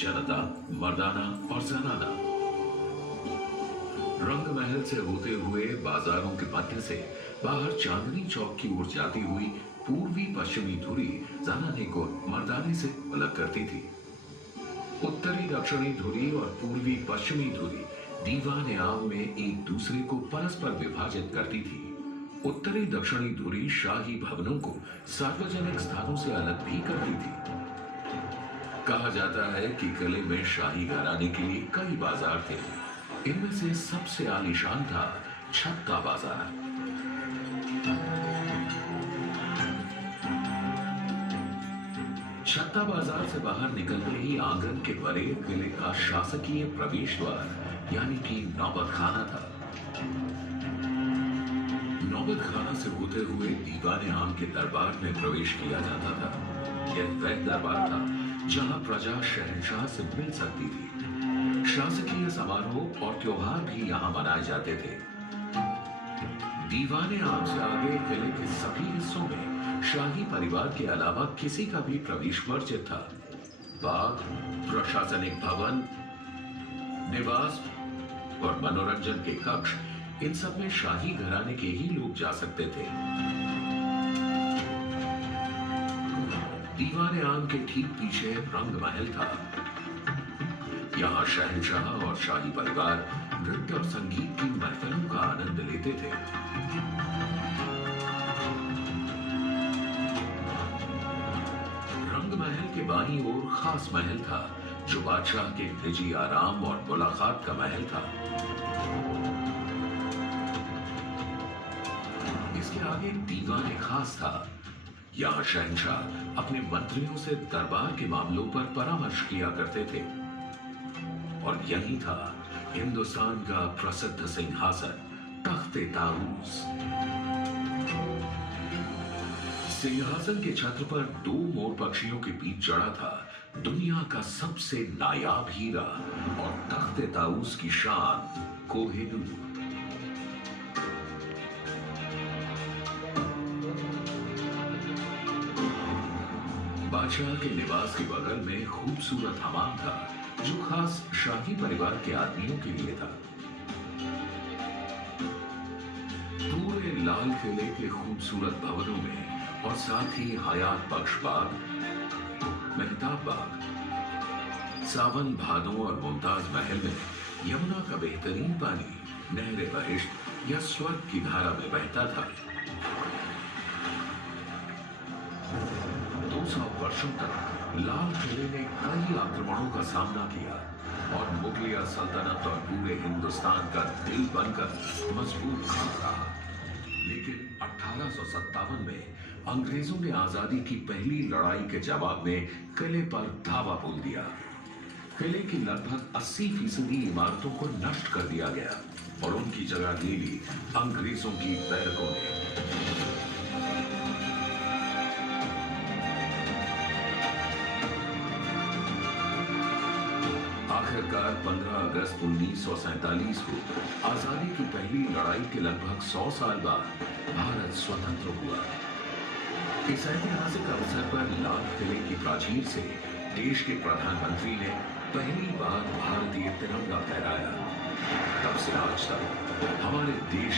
जनता, मर्दाना और जनाना। रंग महल से होते हुए बाजारों के मध्य से बाहर चांदनी चौक की ओर जाती हुई पूर्वी पश्चिमी धुरी जनाने को मर्दाने से अलग करती थी। उत्तरी दक्षिणी धुरी और पूर्वी पश्चिमी धुरी दीवान आम में एक दूसरे को परस्पर विभाजित करती थी। उत्तरी दक्षिणी धुरी शाही भवनों को सार्वजनिक स्थानों से अलग भी करती थी। कहा जाता है कि किले में शाही घराने के लिए कई बाजार थे। इनमें से सबसे आलीशान था छत्ता बाजार। छत्ता बाजार से बाहर निकलते ही आंगन के परे किले का शासकीय प्रवेश द्वार यानी कि नौबत खाना था। नौबत खाना से होते हुए दीवाने आम के दरबार में प्रवेश किया जाता था। यह वह दरबार था जहां प्रजा शहंशाह से मिल सकती थी। शासकीय समारोह और त्योहार भी यहां मनाए जाते थे। दीवाने आम से आगे किले के सभी हिस्सों में शाही परिवार के अलावा किसी का भी प्रवेश वर्जित था। बाग, प्रशासनिक भवन, निवास और मनोरंजन के कक्ष, इन सब में शाही घराने के ही लोग जा सकते थे। दीवाने आम के ठीक पीछे रंग महल था। यहाँ शहंशाह और शाही परिवार नृत्य और संगीत की महफिलों का आनंद लेते थे। रंग महल के बाईं ओर खास महल था जो बादशाह के निजी आराम और मुलाकात का महल था। इसके आगे दीवाने खास था। यहाँ शहंशाह अपने मंत्रियों से दरबार के मामलों पर परामर्श किया करते थे। और यही था हिंदुस्तान का प्रसिद्ध सिंहासन तख्ते ताऊस। सिंहासन के छत्र पर दो मोर पक्षियों के बीच चढ़ा था दुनिया का सबसे नायाब हीरा और तख्ते ताऊस की शान कोहिनूर। बादशाह के निवास के बगल में खूबसूरत हमाम था जो खास शाही परिवार के आदमियों के लिए था। पूरे लाल किले के खूबसूरत भवनों में और साथ ही हयात बख्श बाग, मेहताब बाग, सावन भादों और मुमताज महल में यमुना का बेहतरीन पानी नहरे बहिश्त या स्वर्ग की धारा में बहता था। 200 वर्षों तक लाल किले ने कई आक्रमणों का सामना किया और मुगलिया सल्तनत और पूरे हिंदुस्तान का दिल बनकर मजबूत खड़ा रहा। लेकिन 1857 में अंग्रेजों ने आजादी की पहली लड़ाई के जवाब में किले पर धावा बोल दिया। किले की लगभग 80% इमारतों को नष्ट कर दिया गया और उनकी जगह ले ली अंग्रेजों की बैरकों ने। आखिरकार 15 अगस्त 1947 को आजादी की पहली लड़ाई के लगभग 100 साल बाद भारत स्वतंत्र हुआ। इस ऐतिहासिक अवसर पर लाल किले की प्राचीर से देश के प्रधानमंत्री ने पहली बार भारतीय तिरंगा फहराया। तब से आज तक हमारे देश